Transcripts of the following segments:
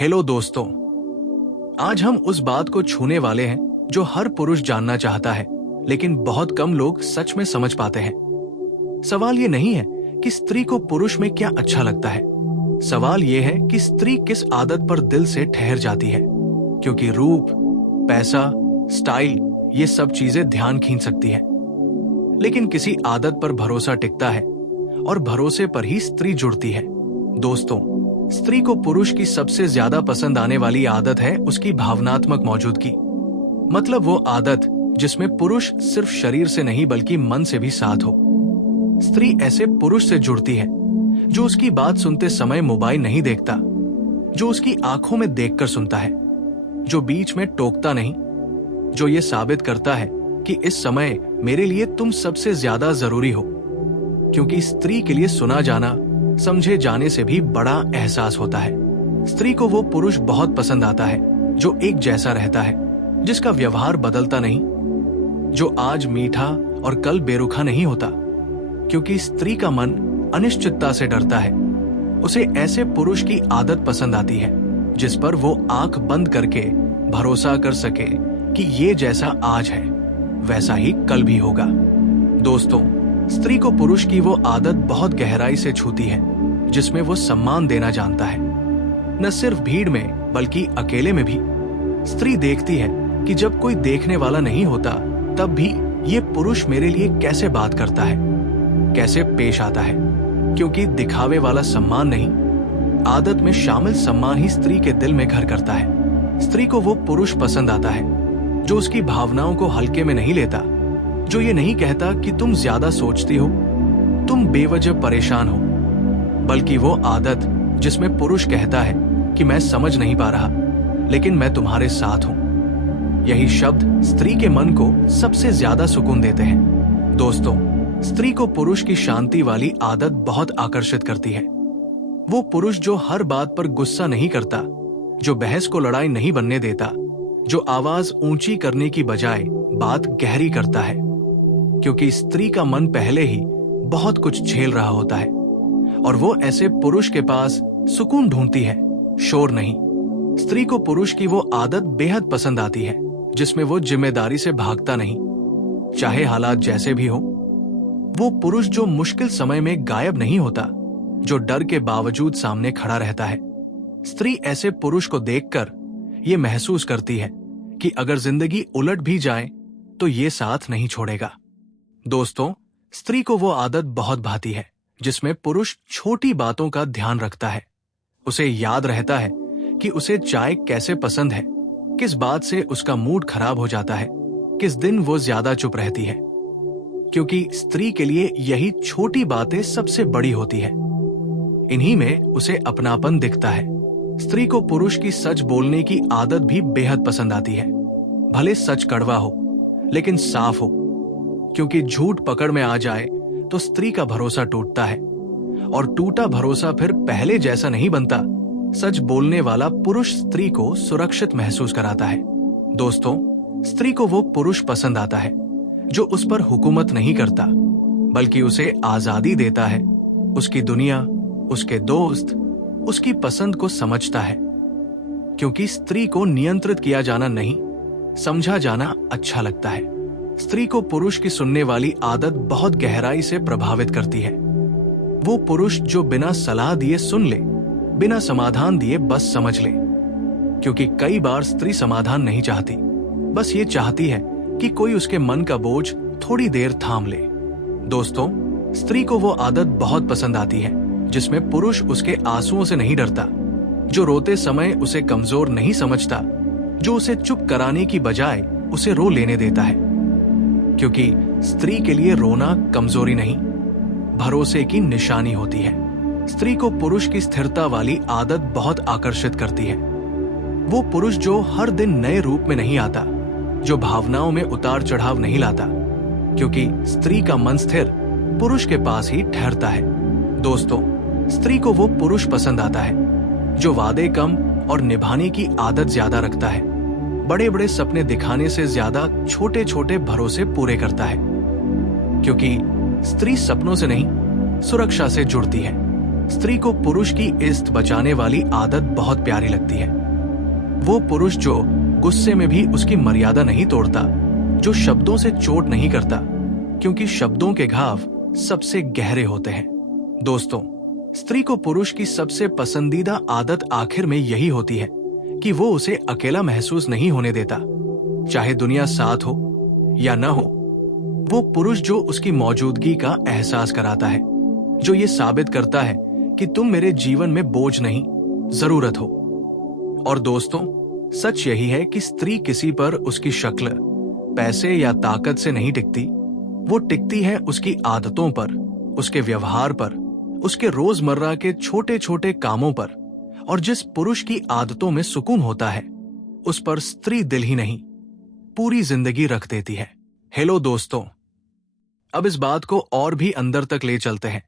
Hello दोस्तों, आज हम उस बात को छूने वाले हैं जो हर पुरुष जानना चाहता है, लेकिन बहुत कम लोग सच में समझ पाते हैं। सवाल ये नहीं है कि स्त्री को पुरुष में क्या अच्छा लगता है। सवाल ये है कि स्त्री किस आदत पर दिल से ठहर जाती है, क्योंकि रूप, पैसा, स्टाइल ये सब चीजें ध्यान खींच सकती है, लेकिन किसी आदत पर भरोसा टिकता है और भरोसे पर ही स्त्री जुड़ती है। दोस्तों, स्त्री को पुरुष की सबसे ज्यादा पसंद आने वाली आदत है उसकी भावनात्मक मौजूदगी। मतलब वो आदत जिसमें पुरुष सिर्फ शरीर से नहीं बल्कि मन से भी साथ हो। स्त्री ऐसे पुरुष से जुड़ती है जो उसकी बात सुनते समय मोबाइल नहीं देखता, जो उसकी आंखों में देखकर सुनता है, जो बीच में टोकता नहीं, जो ये साबित करता है कि इस समय मेरे लिए तुम सबसे ज्यादा जरूरी हो। क्योंकि स्त्री के लिए सुना जाना समझे जाने से भी बड़ा एहसास होता है। स्त्री को वो पुरुष बहुत पसंद आता है जो एक जैसा रहता है, जिसका व्यवहार बदलता नहीं, जो आज मीठा और कल बेरुखा नहीं होता। क्योंकि स्त्री का मन अनिश्चितता से डरता है। उसे ऐसे पुरुष की आदत पसंद आती है जिस पर वो आंख बंद करके भरोसा कर सके कि ये जैसा आज है वैसा ही कल भी होगा। दोस्तों, स्त्री को पुरुष की वो आदत बहुत गहराई से छूती है जिसमें वो सम्मान देना जानता है। न सिर्फ भीड़ में बल्कि अकेले में भी स्त्री देखती है कि जब कोई देखने वाला नहीं होता तब भी ये पुरुष मेरे लिए कैसे बात करता है, कैसे पेश आता है। क्योंकि दिखावे वाला सम्मान नहीं, आदत में शामिल सम्मान ही स्त्री के दिल में घर करता है। स्त्री को वो पुरुष पसंद आता है जो उसकी भावनाओं को हल्के में नहीं लेता, जो ये नहीं कहता कि तुम ज्यादा सोचती हो, तुम बेवजह परेशान हो, बल्कि वो आदत जिसमें पुरुष कहता है कि मैं समझ नहीं पा रहा लेकिन मैं तुम्हारे साथ हूं। यही शब्द स्त्री के मन को सबसे ज्यादा सुकून देते हैं। दोस्तों, स्त्री को पुरुष की शांति वाली आदत बहुत आकर्षित करती है। वो पुरुष जो हर बात पर गुस्सा नहीं करता, जो बहस को लड़ाई नहीं बनने देता, जो आवाज ऊंची करने की बजाय बात गहरी करता है। क्योंकि स्त्री का मन पहले ही बहुत कुछ झेल रहा होता है और वो ऐसे पुरुष के पास सुकून ढूंढती है, शोर नहीं। स्त्री को पुरुष की वो आदत बेहद पसंद आती है जिसमें वो जिम्मेदारी से भागता नहीं, चाहे हालात जैसे भी हो। वो पुरुष जो मुश्किल समय में गायब नहीं होता, जो डर के बावजूद सामने खड़ा रहता है। स्त्री ऐसे पुरुष को देखकर ये महसूस करती है कि अगर जिंदगी उलट भी जाए तो ये साथ नहीं छोड़ेगा। दोस्तों, स्त्री को वो आदत बहुत भाती है जिसमें पुरुष छोटी बातों का ध्यान रखता है। उसे याद रहता है कि उसे चाय कैसे पसंद है, किस बात से उसका मूड खराब हो जाता है, किस दिन वो ज्यादा चुप रहती है। क्योंकि स्त्री के लिए यही छोटी बातें सबसे बड़ी होती है। इन्हीं में उसे अपनापन दिखता है। स्त्री को पुरुष की सच बोलने की आदत भी बेहद पसंद आती है। भले सच कड़वा हो लेकिन साफ हो, क्योंकि झूठ पकड़ में आ जाए तो स्त्री का भरोसा टूटता है और टूटा भरोसा फिर पहले जैसा नहीं बनता। सच बोलने वाला पुरुष स्त्री को सुरक्षित महसूस कराता है। दोस्तों, स्त्री को वो पुरुष पसंद आता है जो उस पर हुकूमत नहीं करता, बल्कि उसे आजादी देता है। उसकी दुनिया, उसके दोस्त, उसकी पसंद को समझता है। क्योंकि स्त्री को नियंत्रित किया जाना नहीं, समझा जाना अच्छा लगता है। स्त्री को पुरुष की सुनने वाली आदत बहुत गहराई से प्रभावित करती है। वो पुरुष जो बिना सलाह दिए सुन ले, बिना समाधान दिए बस समझ ले। क्योंकि कई बार स्त्री समाधान नहीं चाहती, बस ये चाहती है कि कोई उसके मन का बोझ थोड़ी देर थाम ले। दोस्तों, स्त्री को वो आदत बहुत पसंद आती है जिसमें पुरुष उसके आंसुओं से नहीं डरता, जो रोते समय उसे कमजोर नहीं समझता, जो उसे चुप कराने की बजाय उसे रो लेने देता है। क्योंकि स्त्री के लिए रोना कमजोरी नहीं, भरोसे की निशानी होती है। स्त्री को पुरुष की स्थिरता वाली आदत बहुत आकर्षित करती है। वो पुरुष जो हर दिन नए रूप में नहीं आता, जो भावनाओं में उतार चढ़ाव नहीं लाता, क्योंकि स्त्री का मन स्थिर पुरुष के पास ही ठहरता है। दोस्तों, स्त्री को वो पुरुष पसंद आता है जो वादे कम और निभाने की आदत ज्यादा रखता है, बड़े बड़े सपने दिखाने से ज्यादा छोटे छोटे भरोसे पूरे करता है। क्योंकि स्त्री सपनों से नहीं, सुरक्षा से जुड़ती है। स्त्री को पुरुष की इज्जत बचाने वाली आदत बहुत प्यारी लगती है। वो पुरुष जो गुस्से में भी उसकी मर्यादा नहीं तोड़ता, जो शब्दों से चोट नहीं करता, क्योंकि शब्दों के घाव सबसे गहरे होते हैं। दोस्तों, स्त्री को पुरुष की सबसे पसंदीदा आदत आखिर में यही होती है कि वो उसे अकेला महसूस नहीं होने देता। चाहे दुनिया साथ हो या न हो, वो पुरुष जो उसकी मौजूदगी का एहसास कराता है, जो ये साबित करता है कि तुम मेरे जीवन में बोझ नहीं, जरूरत हो। और दोस्तों, सच यही है कि स्त्री किसी पर उसकी शक्ल, पैसे या ताकत से नहीं टिकती। वो टिकती है उसकी आदतों पर, उसके व्यवहार पर, उसके रोजमर्रा के छोटे छोटे कामों पर। और जिस पुरुष की आदतों में सुकून होता है, उस पर स्त्री दिल ही नहीं, पूरी जिंदगी रख देती है। हेलो दोस्तों, अब इस बात को और भी अंदर तक ले चलते हैं,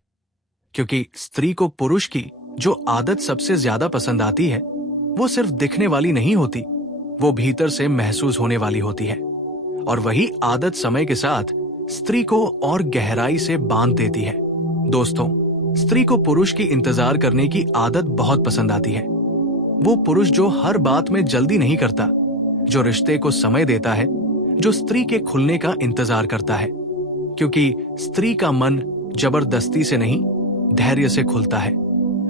क्योंकि स्त्री को पुरुष की जो आदत सबसे ज्यादा पसंद आती है, वो सिर्फ दिखने वाली नहीं होती, वो भीतर से महसूस होने वाली होती है। और वही आदत समय के साथ स्त्री को और गहराई से बांध देती है। दोस्तों, स्त्री को पुरुष की इंतजार करने की आदत बहुत पसंद आती है। वो पुरुष जो हर बात में जल्दी नहीं करता, जो रिश्ते को समय देता है, जो स्त्री के खुलने का इंतजार करता है, क्योंकि स्त्री का मन जबरदस्ती से नहीं, धैर्य से खुलता है।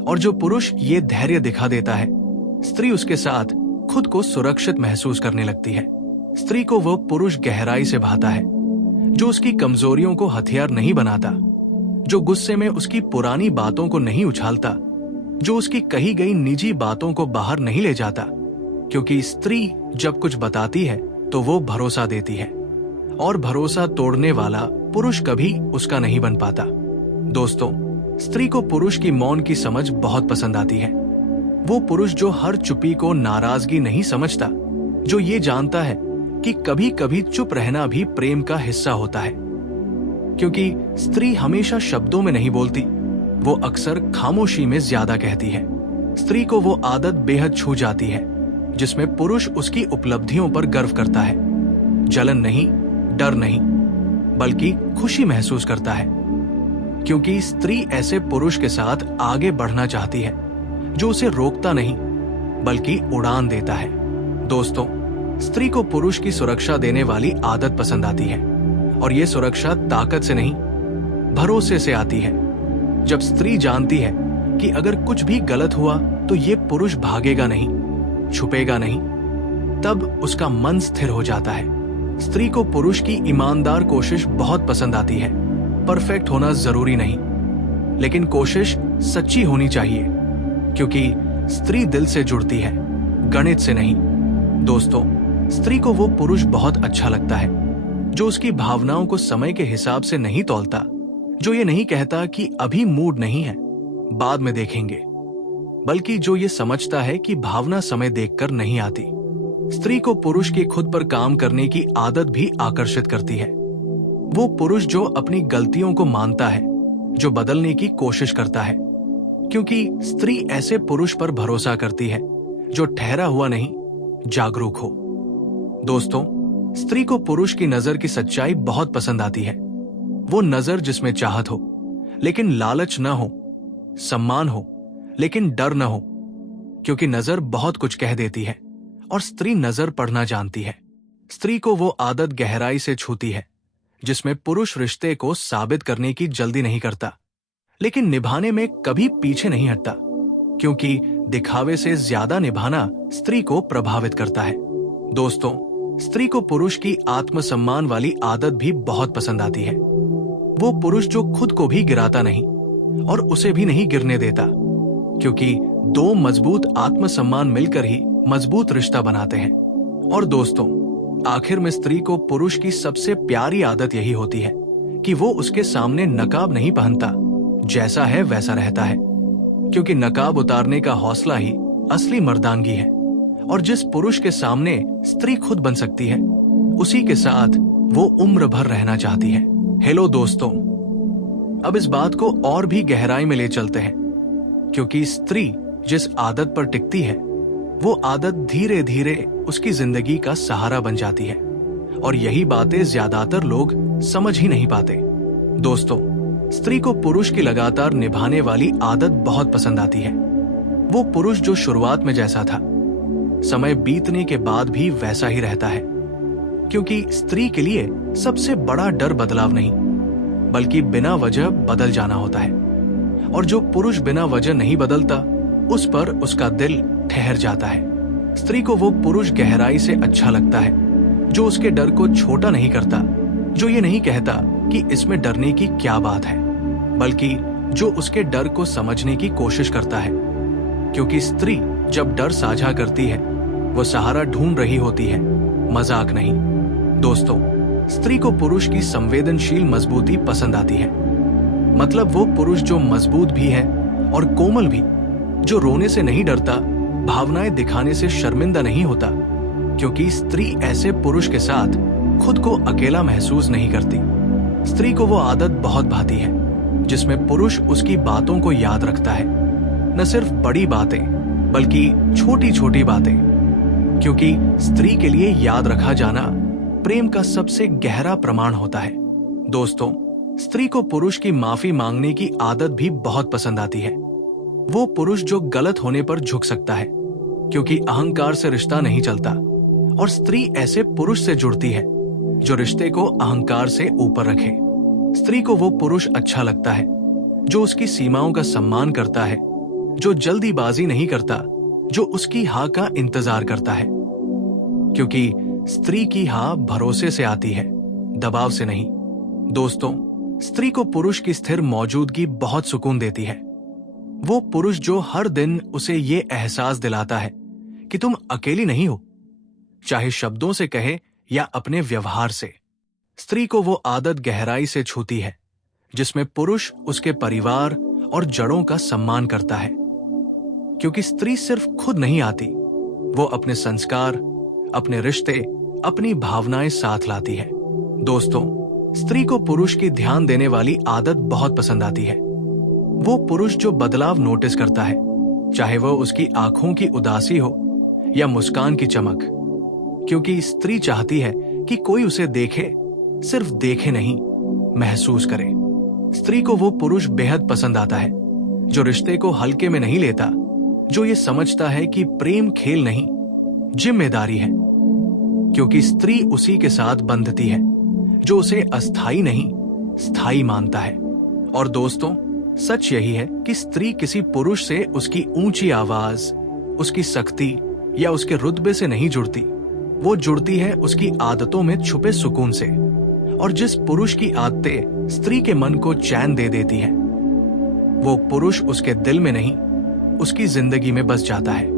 और जो पुरुष ये धैर्य दिखा देता है, स्त्री उसके साथ खुद को सुरक्षित महसूस करने लगती है। स्त्री को वो पुरुष गहराई से भाता है, जो उसकी कमजोरियों को हथियार नहीं बनाता, जो गुस्से में उसकी पुरानी बातों को नहीं उछालता, जो उसकी कही गई निजी बातों को बाहर नहीं ले जाता। क्योंकि स्त्री जब कुछ बताती है तो वो भरोसा देती है, और भरोसा तोड़ने वाला पुरुष कभी उसका नहीं बन पाता। दोस्तों, स्त्री को पुरुष की मौन की समझ बहुत पसंद आती है। वो पुरुष जो हर चुप्पी को नाराजगी नहीं समझता, जो ये जानता है कि कभी कभी चुप रहना भी प्रेम का हिस्सा होता है। क्योंकि स्त्री हमेशा शब्दों में नहीं बोलती, वो अक्सर खामोशी में ज्यादा कहती है। स्त्री को वो आदत बेहद छू जाती है जिसमें पुरुष उसकी उपलब्धियों पर गर्व करता है। जलन नहीं, डर नहीं, बल्कि खुशी महसूस करता है। क्योंकि स्त्री ऐसे पुरुष के साथ आगे बढ़ना चाहती है जो उसे रोकता नहीं, बल्कि उड़ान देता है। दोस्तों, स्त्री को पुरुष की सुरक्षा देने वाली आदत पसंद आती है, और ये सुरक्षा ताकत से नहीं, भरोसे से आती है। जब स्त्री जानती है कि अगर कुछ भी गलत हुआ तो ये पुरुष भागेगा नहीं, छुपेगा नहीं, तब उसका मन स्थिर हो जाता है। स्त्री को पुरुष की ईमानदार कोशिश बहुत पसंद आती है। परफेक्ट होना जरूरी नहीं, लेकिन कोशिश सच्ची होनी चाहिए, क्योंकि स्त्री दिल से जुड़ती है, गणित से नहीं। दोस्तों, स्त्री को वो पुरुष बहुत अच्छा लगता है जो उसकी भावनाओं को समय के हिसाब से नहीं तौलता, जो ये नहीं कहता कि अभी मूड नहीं है, बाद में देखेंगे, बल्कि जो ये समझता है कि भावना समय देखकर नहीं आती। स्त्री को पुरुष की खुद पर काम करने की आदत भी आकर्षित करती है। वो पुरुष जो अपनी गलतियों को मानता है, जो बदलने की कोशिश करता है, क्योंकि स्त्री ऐसे पुरुष पर भरोसा करती है जो ठहरा हुआ नहीं, जागरूक हो। दोस्तों, स्त्री को पुरुष की नजर की सच्चाई बहुत पसंद आती है। वो नजर जिसमें चाहत हो लेकिन लालच न हो, सम्मान हो लेकिन डर न हो, क्योंकि नजर बहुत कुछ कह देती है और स्त्री नजर पढ़ना जानती है। स्त्री को वो आदत गहराई से छूती है जिसमें पुरुष रिश्ते को साबित करने की जल्दी नहीं करता, लेकिन निभाने में कभी पीछे नहीं हटता, क्योंकि दिखावे से ज्यादा निभाना स्त्री को प्रभावित करता है। दोस्तों, स्त्री को पुरुष की आत्मसम्मान वाली आदत भी बहुत पसंद आती है। वो पुरुष जो खुद को भी गिराता नहीं और उसे भी नहीं गिरने देता, क्योंकि दो मजबूत आत्मसम्मान मिलकर ही मजबूत रिश्ता बनाते हैं। और दोस्तों, आखिर में स्त्री को पुरुष की सबसे प्यारी आदत यही होती है कि वो उसके सामने नकाब नहीं पहनता, जैसा है वैसा रहता है, क्योंकि नकाब उतारने का हौसला ही असली मर्दानगी है। और जिस पुरुष के सामने स्त्री खुद बन सकती है, उसी के साथ वो उम्र भर रहना चाहती है। हेलो दोस्तों, अब इस बात को और भी गहराई में ले चलते हैं, क्योंकि स्त्री जिस आदत पर टिकती है, वो आदत धीरे धीरे उसकी जिंदगी का सहारा बन जाती है। और यही बातें ज्यादातर लोग समझ ही नहीं पाते। दोस्तों, स्त्री को पुरुष की लगातार निभाने वाली आदत बहुत पसंद आती है। वो पुरुष जो शुरुआत में जैसा था, समय बीतने के बाद भी वैसा ही रहता है, क्योंकि स्त्री के लिए सबसे बड़ा डर बदलाव नहीं, बल्कि बिना वजह बदल जाना होता है। और जो पुरुष बिना वजह नहीं बदलता, उस पर उसका दिल ठहर जाता है। स्त्री को वो पुरुष गहराई से अच्छा लगता है, जो उसके डर को छोटा नहीं करता, जो ये नहीं कहता कि इसमें डरने की क्या बात है, बल्कि जो उसके डर को समझने की कोशिश करता है। क्योंकि स्त्री जब डर साझा करती है, वो सहारा ढूंढ रही होती है, मजाक नहीं। दोस्तों, स्त्री को पुरुष की संवेदनशील मजबूती पसंद आती है। मतलब वो पुरुष जो मजबूत भी है और कोमल भी, जो रोने से नहीं डरता, भावनाएं दिखाने से शर्मिंदा नहीं होता। क्योंकि स्त्री ऐसे पुरुष के साथ खुद को अकेला महसूस नहीं करती। स्त्री को वो आदत बहुत भाती है जिसमें पुरुष उसकी बातों को याद रखता है, न सिर्फ बड़ी बातें बल्कि छोटी छोटी बातें। क्योंकि स्त्री के लिए याद रखा जाना प्रेम का सबसे गहरा प्रमाण होता है। दोस्तों, स्त्री को पुरुष की माफी मांगने की आदत भी बहुत पसंद आती है। वो पुरुष जो गलत होने पर झुक सकता है, क्योंकि अहंकार से रिश्ता नहीं चलता, और स्त्री ऐसे पुरुष से जुड़ती है जो रिश्ते को अहंकार से ऊपर रखे। स्त्री को वो पुरुष अच्छा लगता है जो उसकी सीमाओं का सम्मान करता है, जो जल्दीबाजी नहीं करता, जो उसकी हाँ का इंतजार करता है। क्योंकि स्त्री की हाँ भरोसे से आती है, दबाव से नहीं। दोस्तों, स्त्री को पुरुष की स्थिर मौजूदगी बहुत सुकून देती है। वो पुरुष जो हर दिन उसे ये एहसास दिलाता है कि तुम अकेली नहीं हो, चाहे शब्दों से कहे या अपने व्यवहार से। स्त्री को वो आदत गहराई से छूती है जिसमें पुरुष उसके परिवार और जड़ों का सम्मान करता है। क्योंकि स्त्री सिर्फ खुद नहीं आती, वो अपने संस्कार, अपने रिश्ते, अपनी भावनाएं साथ लाती है। दोस्तों, स्त्री को पुरुष की ध्यान देने वाली आदत बहुत पसंद आती है। वो पुरुष जो बदलाव नोटिस करता है, चाहे वो उसकी आंखों की उदासी हो या मुस्कान की चमक। क्योंकि स्त्री चाहती है कि कोई उसे देखे, सिर्फ देखे नहीं, महसूस करे। स्त्री को वो पुरुष बेहद पसंद आता है जो रिश्ते को हल्के में नहीं लेता, जो ये समझता है कि प्रेम खेल नहीं, जिम्मेदारी है। क्योंकि स्त्री उसी के साथ बंधती है जो उसे अस्थाई नहीं, स्थायी मानता है। और दोस्तों, सच यही है कि स्त्री किसी पुरुष से उसकी ऊंची आवाज, उसकी सख्ती या उसके रुतबे से नहीं जुड़ती। वो जुड़ती है उसकी आदतों में छुपे सुकून से। और जिस पुरुष की आदतें स्त्री के मन को चैन दे देती हैं, वो पुरुष उसके दिल में नहीं, उसकी जिंदगी में बस जाता है।